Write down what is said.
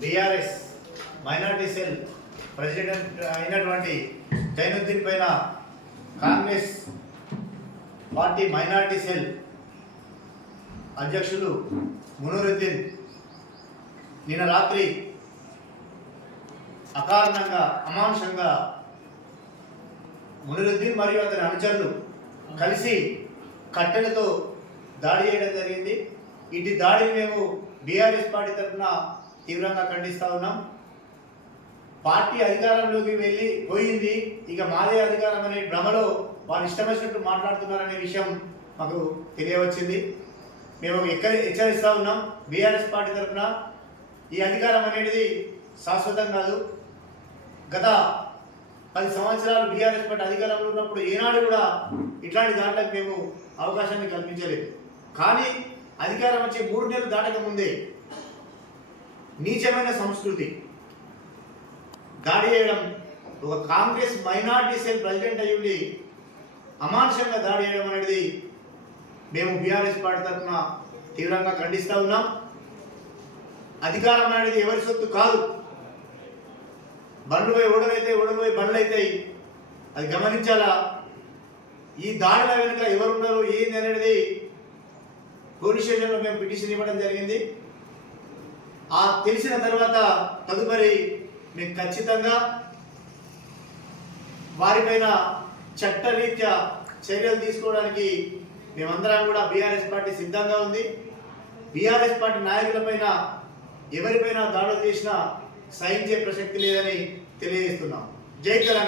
BRS minority cell president అయినటువంటి జైనుద్దీన్ పైన Congress party minority cell అధ్యక్షులు మునూరుద్దీన్ నిన్న రాత్రి అకారణంగా అమానుషంగా మునీరుద్దీన్ మరియు అతని అనుచరులు కలిసి కట్టెలతో దాడి చేయడం జరిగింది. ఇటు దాడిని మేము బీఆర్ఎస్ పార్టీ తరఫున తీవ్రంగా ఖండిస్తూ ఉన్నాం. పార్టీ అధికారంలోకి వెళ్ళి పోయింది. ఇక మాదే అధికారం అనే భ్రమలో వారు ఇష్టమైనట్టు మాట్లాడుతున్నారనే విషయం మాకు తెలియవచ్చింది. మేము ఎక్కడ హెచ్చరిస్తూ ఉన్నాం. బీఆర్ఎస్ పార్టీ తరఫున ఈ అధికారం అనేది శాశ్వతం కాదు. గత పది సంవత్సరాలు బీఆర్ఎస్ పార్టీ అధికారంలో ఉన్నప్పుడు ఏనాడు కూడా ఇట్లాంటి దాంట్లకు మేము అవకాశాన్ని కల్పించలేదు. కానీ అధికారం వచ్చి మూడు నెలలు దాటక ముందే నీచమైన సంస్కృతి. దాడి చేయడం ఒక కాంగ్రెస్ మైనార్టీ సెల్ ప్రెసిడెంట్ అయ్యుండి అమానుషంగా దాడి చేయడం అనేది మేము బీఆర్ఎస్ పార్టీ తరఫున తీవ్రంగా ఖండిస్తూ ఉన్నాం. అధికారం అనేది ఎవరి సొత్తు కాదు. బండ్లు పోయి ఓడలైతే ఓడలు పోయి బండ్లు అవుతాయి అది గమనించాలా? ఈ దాడుల వెనుక ఎవరున్నారు ఏంది అనేది పోలీస్ స్టేషన్లో మేము పిటిషన్ ఇవ్వడం జరిగింది. ఆ తెలిసిన తర్వాత తదుపరి మేము ఖచ్చితంగా వారిపైన చట్టరీత్యా చర్యలు తీసుకోవడానికి మేమందరం కూడా బీఆర్ఎస్ పార్టీ సిద్ధంగా ఉంది. బీఆర్ఎస్ పార్టీ నాయకులపైన ఎవరిపైన దాడులు చేసినా సహించే ప్రసక్తి లేదని తెలియజేస్తున్నాం. జై తెలంగాణ.